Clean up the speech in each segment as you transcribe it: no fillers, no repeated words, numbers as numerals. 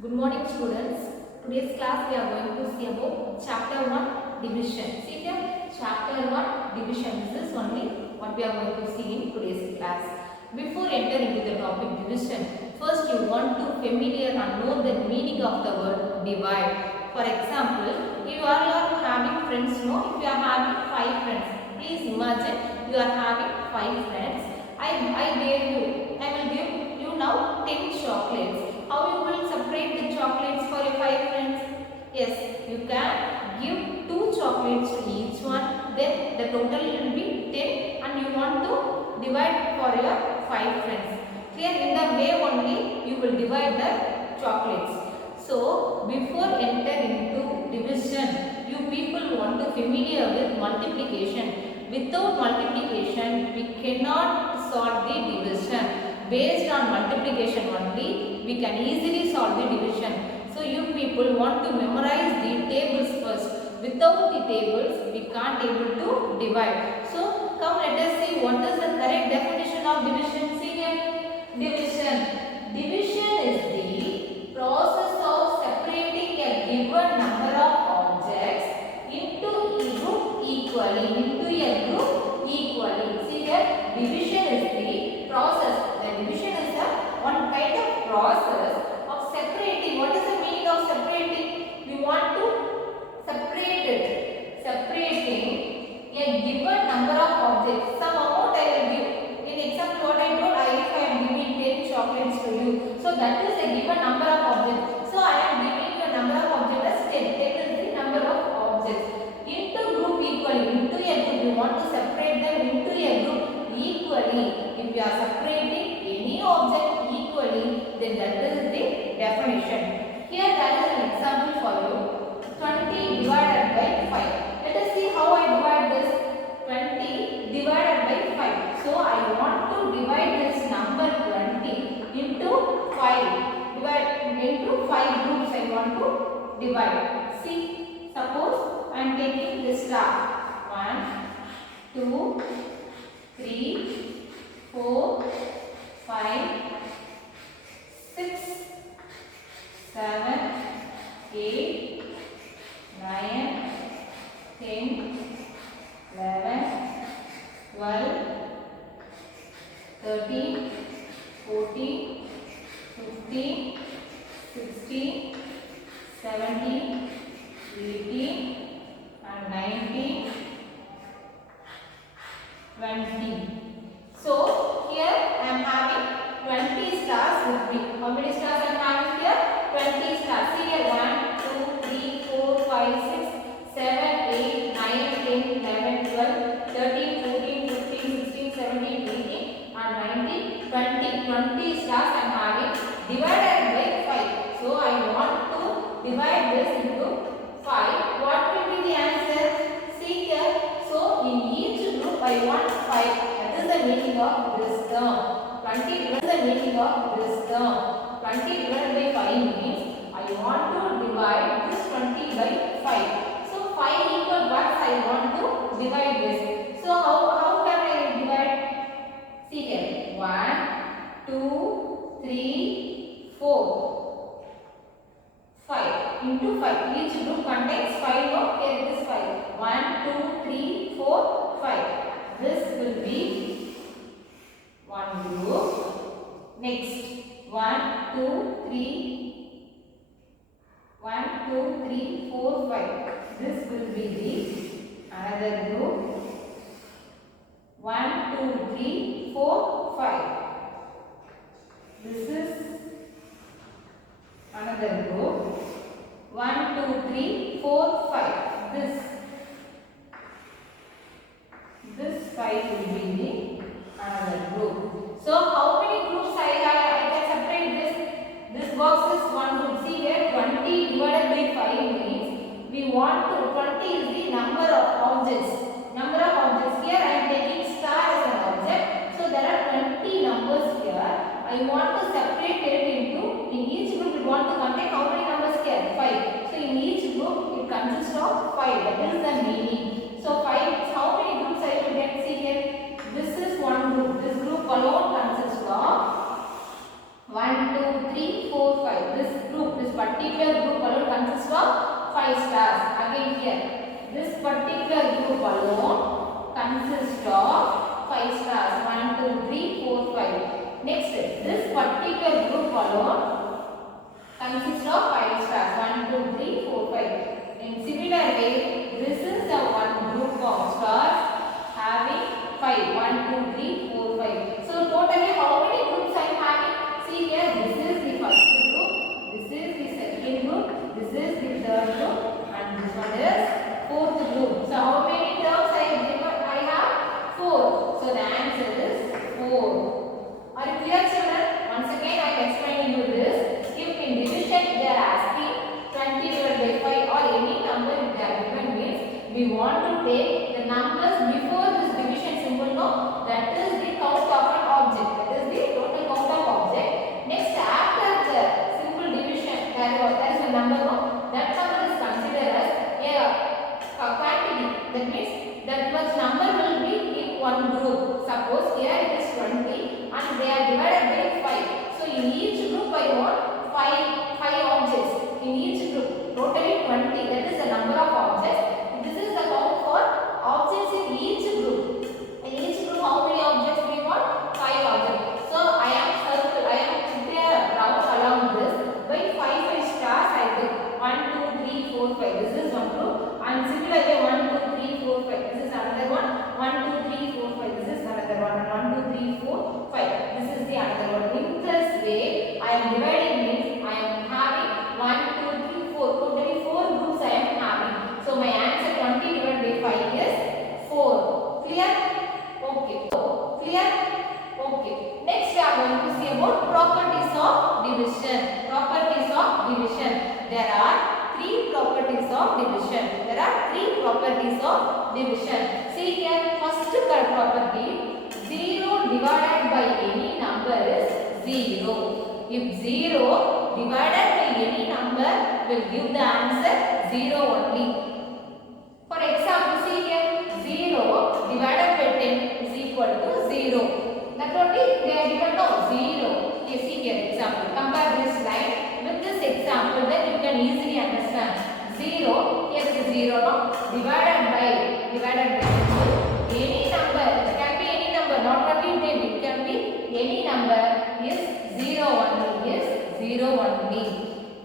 Good morning students. Today's class we are going to see about chapter 1 division. See here, chapter 1 division. This is only what we are going to see in today's class. Before entering into the topic division, first you want to familiar and know the meaning of the word divide. For example, if you are having friends, no? If you are having 5 friends, please imagine you are having 5 friends. I will give you now 10 chocolates. How you will separate the chocolates for your 5 friends? Yes, you can give 2 chocolates to each one. Then the total will be 10 and you want to divide for your 5 friends. Here in the way only you will divide the chocolates. So before enter into division, you people want to familiar with multiplication. Without multiplication, we cannot solve the division. Based on multiplication only, we can easily solve the division. So you people want to memorize the tables first. Without the tables, we can't able to divide. So come let us see what is the correct definition of division. See here, division. Division is the process of separating a given number of objects into a group equally. See here, division is the process. The division is the one kind of process of separating. What is the meaning of separating? We want to separate it. Separating a given number of objects. Some amount I will give. In example, what I told, if I am giving 10 chocolates to you, so that is a given number of objects. So I am giving you a number of objects as 10. 10 is the number of objects. Into group equally. Into a group. We want to separate them into a group equally. If we are separating any object equally, then that is the definition. Here there is an example for you. 20 divided by 5. Let us see how I divide this. 20 divided by 5. So I want to divide this number 20 into 5. Divide into 5 groups I want to divide. See, suppose I am taking this star. 1, 2, 3, 4, 5, 6, 7, 8, 9, 10, 11, 12, 13, 14, 15, 16, 17, 18 and 19, 20. So here I am having 20 stars with me. How many stars I am having here? 20 stars. See here, 1, 2, 3, 4, 5, 6, 7, 8, 9, 10, 11, 12, 13, 14, 15, 16, 17, 18 and 19, 20. 20 stars I am having divided by 5. So I want to divide this into 5. What will be the answer? See here. So in each group I want 5. That is the meaning of this term. 20 divided the meaning of this term. 20 divided by 5 means I want to divide this 20 by 5. So 5 equal parts I want to divide this. So how can I divide? See here. 1, 2, 3, 4. 5 into 5. Each group contains 5. No? Here it is 5. 1, 2, 3, 4, 5. This will be one group. Next 1, 2, 3. 1, 2, 3, 4, 5. This will be the alone consists of 5 stars. 1, 2, 3, 4, 5. Next, this particular group alone consists of 5 stars. 1, 2, 3, 4, 5. In similar way, this is the one group of stars having 5. 1, 2, 3, 4, 5. So totally how many groups I am having? See here, this is the first group, this is the second group, this is the third group, and this one is fourth group. So how many terms I have? 4. So the answer is 4. Are you clear, children? Once again I am explaining you this. If in division they are asking 20 divided by 5 or any number if they are given means we want to take the numbers before this division symbol. No, that is the count of an object. That is the total count of object. Next, after the simple division, there is a number. No, that number is considered as a quantity. That means that much number will be in one group. Suppose here it is 20 and they are divided by 5. So in each group I want 5 objects. In each group, totally 20. That is the number of objects. This is the count for objects in each group. In each group, how many objects we want? 5 objects. So I am circle. I am put a round along this. By 5 stars I get 1, 2, 3, 4, 5. This is one group. And similarly 1, 2, 3, 4, 5. This is another one. 1, 2, 3, 4, 5. This is another one. 1, 2, 3, 4, 5. This is the another one. In this way, I am dividing means I am having 1, 2, 3, 4. Totally 4 groups I am having. So my answer 20 divided by 5 is 4. Clear? Okay. Clear? Okay. Next we are going to see about properties of division. Properties of division. There are 3 properties of division. There are 3 properties of division. See here, first property, 0 divided by any number is 0. If 0 divided by any number will give the answer 0 only. For example, see here, 0 divided by 10 is equal to 0. That only they are given no 0. You see here example. Compare this line with this example, then you can easily understand. 0, here is 0 no? divided by any number. It can be any number, not only 10. It can be any number is 0 only. Is 0 only.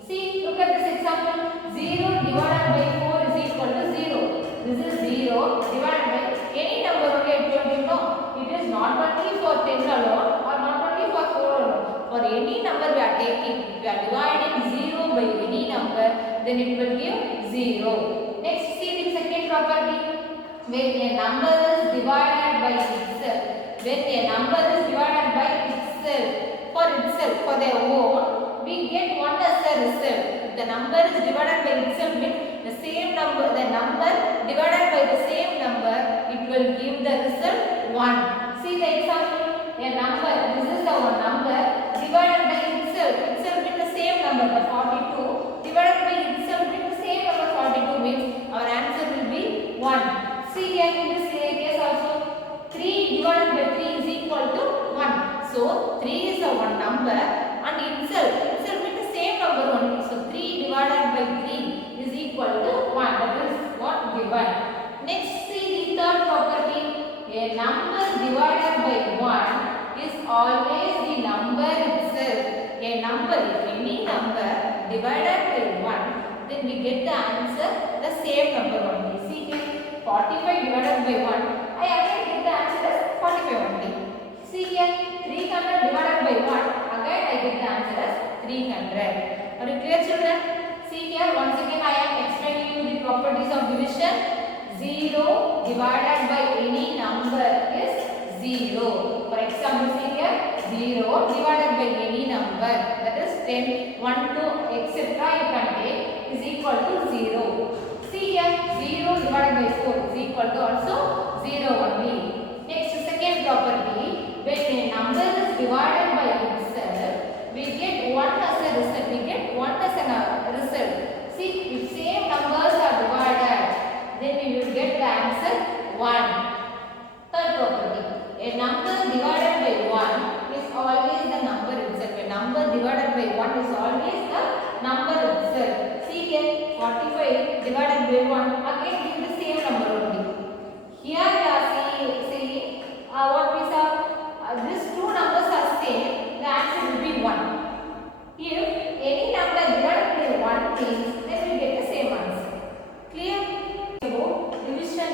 See, look at this example. 0 divided by 4 is equal to 0. This is 0 divided by any number only. I told you no. It is not only for 10 alone or not only for 4 alone. For any number we are taking, we are dividing 0 by any number, then it will give 0. Next, see the second property. When a number is divided by itself, when a number is divided by itself, for their own, we get 1 as a result. If the number is divided by itself, means the same number, the number divided by the same number, it will give the result 1. See the example. A number, this is the one number divided by itself with the same number, the 42 divided by itself with the same number 42 means our answer will be 1. See here in this case also 3 divided by 3 is equal to 1. So 3 is a one number and itself with the same number only. So 3 divided by 3 is equal to 1. That is what given. Next, see the third property. A number divided by 1 is always the number itself. A number, if any number divided by 1, then we get the answer the same number only. See here, 45 divided by 1, I again get the answer as 45 only. See here, 300 divided by 1, again I get the answer as 300. Are you clear, children? See here, once again I am explaining you the properties of division. 0 divided by any number is 0. For example, see here, 0 divided by any number, that is 10, 1, 2, etc. you can take is equal to 0. See here, 0 divided by 4 is equal to also 0 only. Next, second property, when a number is divided by itself, we get 1 as a result. We get 1 as a result. See, if same numbers are divided, then we will get the answer 1. Third property, a number divided by 1 is always the number itself. A number divided by 1 is always the number itself. See here, 45 divided by 1, again give the same number only.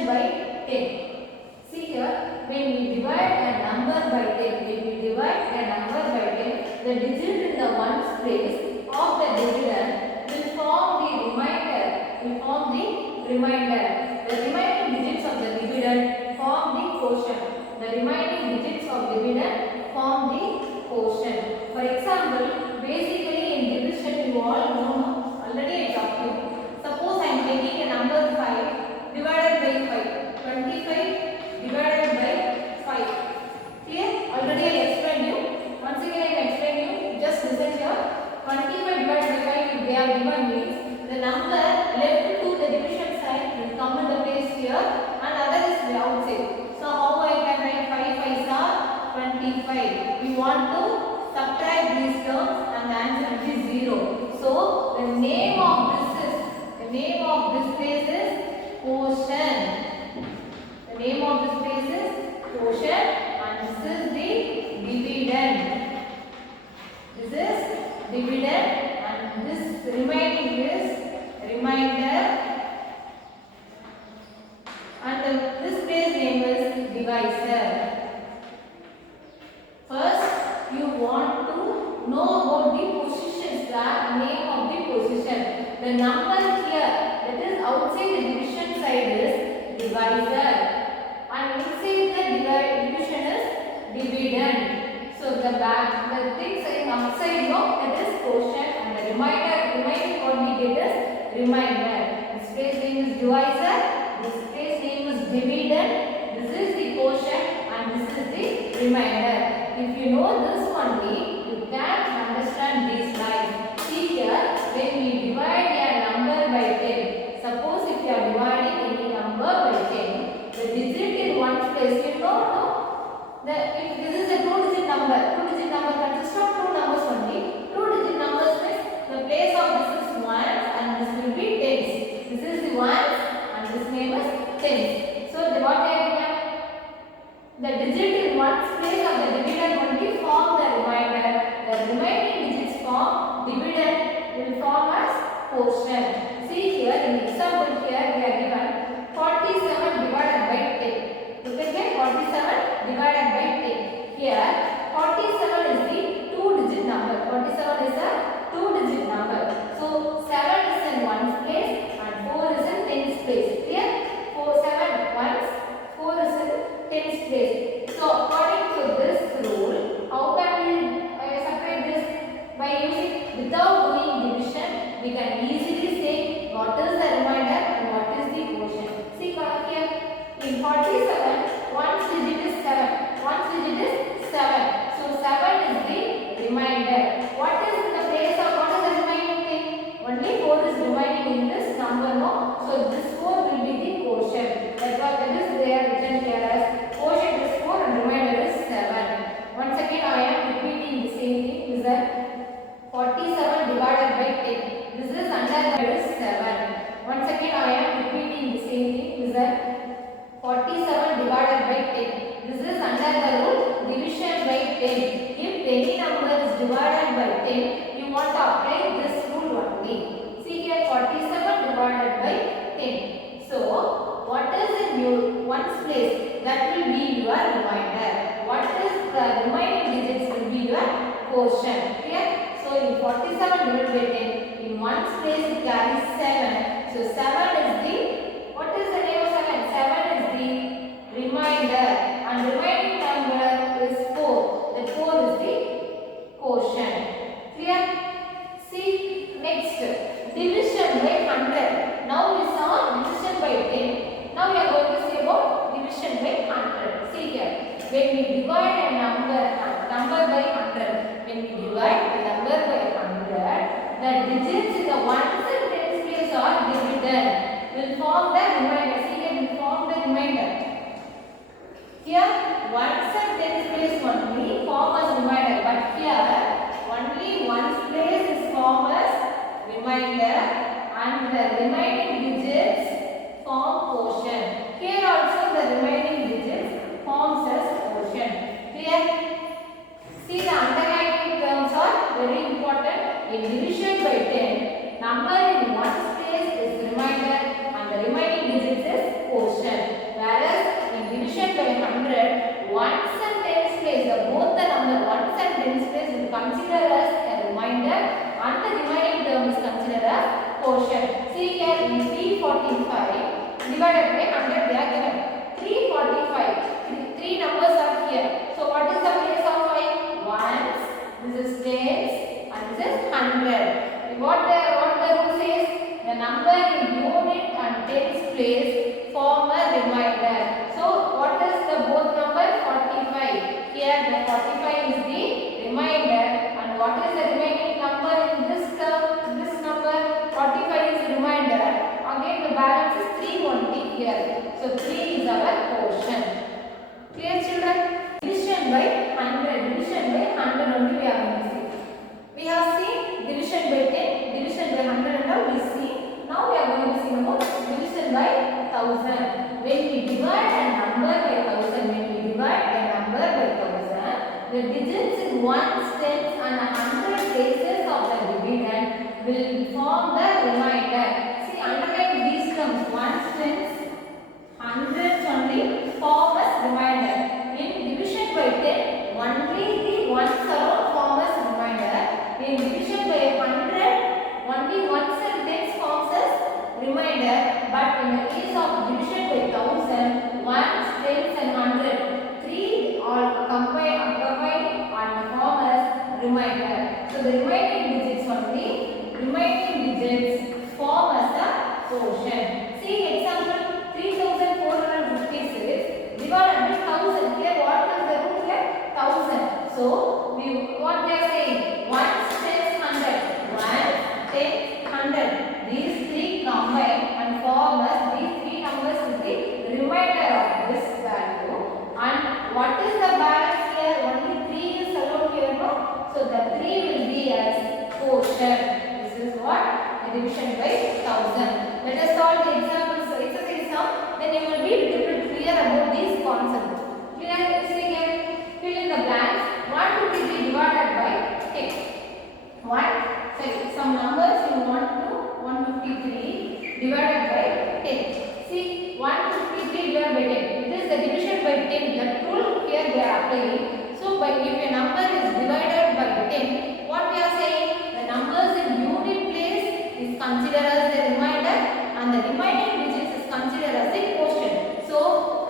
by 10. See here, when we divide a number by 10, when we divide a number by 10, the digit in the ones place of the dividend will form the remainder. Will form the remainder. The remaining digits of the dividend form the quotient. The remaining digits of dividend form the quotient. For example, basically in division you all know already I taught you. Suppose I am taking a number 5 divided by 5. 25 divided by 5. Clear? Already I explained you. Once again I will explain you. Just listen here. 25 divided by 5 they are given means the number left to the division side will come in the place here and other is the outside. So how I can write 5 5s are 25. We want to subtract these terms and the answer is 0. So the name of this place is quotient. The name of this place is quotient and this is the dividend. This is dividend and this remaining is remainder and this place name is divisor. First you want to know about the positions, the name of the position. The number here that is outside the division side is divisor and inside the division is dividend. So the things in outside no, that is quotient and the remaining what we get is remainder. This place name is divisor, this place name is dividend, this is the quotient and this is the remainder. If you know this only, you can understand these lines. See here, when we divide a number by 10, suppose if you are dividing any number by 10, the digit in one place, you know, no? If this is a 2-digit number consists of 2 numbers only. 2-digit numbers means the place of this is 1 and this will be tens. This is the 1 and this name is tens. So what I have done? The digit in one's place of the dividend only form the remainder. The remaining digits form dividend will form as quotient. See here in example here we are given 47 divided by 10. Look at here 47 divided by 10. Here 47 is the 2-digit number. 47 is a 2-digit number. So 7 is in one's place and 4 is in tens place. Here 7 ones, 4 is in tens place. So according to this rule, how can we separate this? By using without doing division, we can easily say what is the remainder and what is the quotient. See here in 47, one's digit is 7. One's digit is 7. So 7 is the remainder. What is the place of what is the remaining thing? Only 4 is remaining in this number, no? So this 4 will be the quotient. That's what that is there written here as quotient is 4 and remainder is 7. Once again I am repeating the same thing is that 47 divided by 10. This is under the is 7. Once again I am repeating the same thing is that 47 divided by 10. This is under the rule division by 10. If any number is divided by 10, you want to apply this rule only. See here 47 divided by 10. So what is in your one's place? That will be your remainder. What is the remaining digits will be your quotient. Clear? So in 47 divided by 10, in one's place it carries 7. So 7 is the, what is the name of 7? 7 is the remainder and remaining number is 4. The 4 is the quotient. Clear? See next, division by 100. Now we saw division by 10. Now we are going to see about division by 100. See here, when we divide a number by 100, when we divide the number by 100, the digits in the ones and tens place are dividend will form the remainder. See here, will form the remainder. Here ones and tens place only form as remainder, but here only ones place is formed as remainder and the remaining digits form quotient. Here also the remaining digits forms as quotient. Clear? See the underlying terms are very important. In division by 10, number in one's place is remainder and the remaining digits is quotient. ones and tens place, both the number ones and tens place will consider as a remainder and the remaining term is considered as quotient. See here in 345 divided by 100 they are given. 345, three numbers are here. So what is the place of 5? Ones, this is tens and this is 100. What the rule says? The number in unit and tens place form a remainder. So what is the both number? 45. Here the 45 is the remainder and what is the remaining number in this term? This number 45 is remainder. Again the balance is 320 here. So 3 is our quotient. Clear children? Division by 100. Division by 100 only we are going to see. We have seen division by 10, division by 100 and now we see. Now we are going to see about division by 1000. When we divide a number by 1000, when we divide a number by 1000, the digits in ones, tens and 100 places of the dividend will form the remainder. See, underline these terms, ones, tens, hundreds only form as remainder. In division by 10, only the ones alone form as remainder. In division by 100, only ones and tens forms as remainder. But in the case of division by 1000, ones, tens and 100, three all combine and form as remainder. So the remaining digits form as a quotient. See example 3456 divided by 1000. Here what is the root here? 1000. So what they are saying? 1, 10, 100. 1, 10, 100. These three combine and form as these three numbers is the remainder of this value. And what is the balance here? Only 3 is alone here, no? So the 3 will be as quotient. This is what? The division by 1000. Let us solve the examples. So exercise sum. Then you will be little bit clear about these concepts. Clear? See here. Fill in the blanks. 153 divided by 10. Some numbers you want to 153 divided by 10. See 153 divided by 10. It is the division by 10. The rule here they are applying. So by if a number is divided by 10, what we are saying? The numbers in unit place is considered as the remainder and the remaining digits is considered as the quotient. So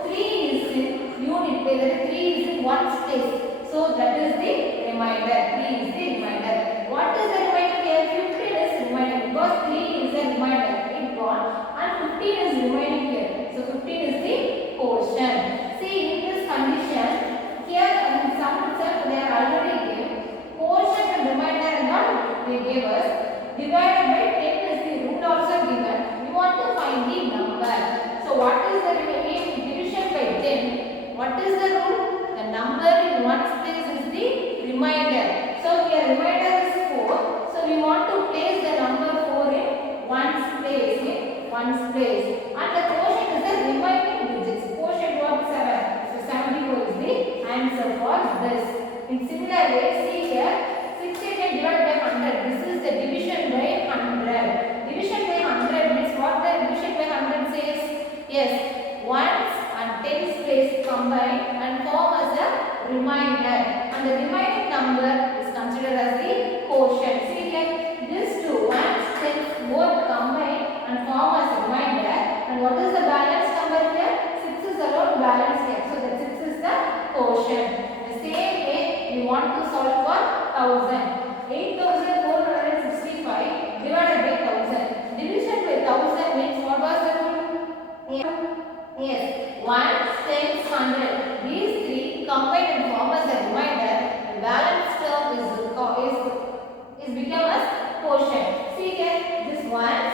3 is in unit place, 3 is in ones place. So that is the remainder. 3 is the remainder. What is the remainder here? 15 is remaining because 3 is a remainder. It gone and 15 is remaining here. So 15 is the quotient. See in this condition, here in some itself they are already given. Quotient and remainder and all they gave us. Divided by 10 is the root also given. We want to find the number. So what is the remaining division by 10? What is the rule? The number in ones place is the remainder. So here remainder is 4. So we want to place the number 4 in ones place. And the quotient is the remaining digits. Quotient what? 7. So 74 is the answer for this. In similar way, see here 68 divided by 100. This is the division by 100. Division by 100 means what the division by 100 says? Yes, ones and tens place combine and form as a remainder. And the remaining number is considered as the quotient. See here, these two ones, tens both combine and form as a remainder. And what is the balance number here? 6 is alone balance here. So the 6 is the quotient. The same way we want to solve for 1000. 8465 divided by 1000. Division by 1000 means what was the rule? Yes, 1, 10, 100. These three combine and form as a remainder. The balance term is become as quotient. See here, this 1,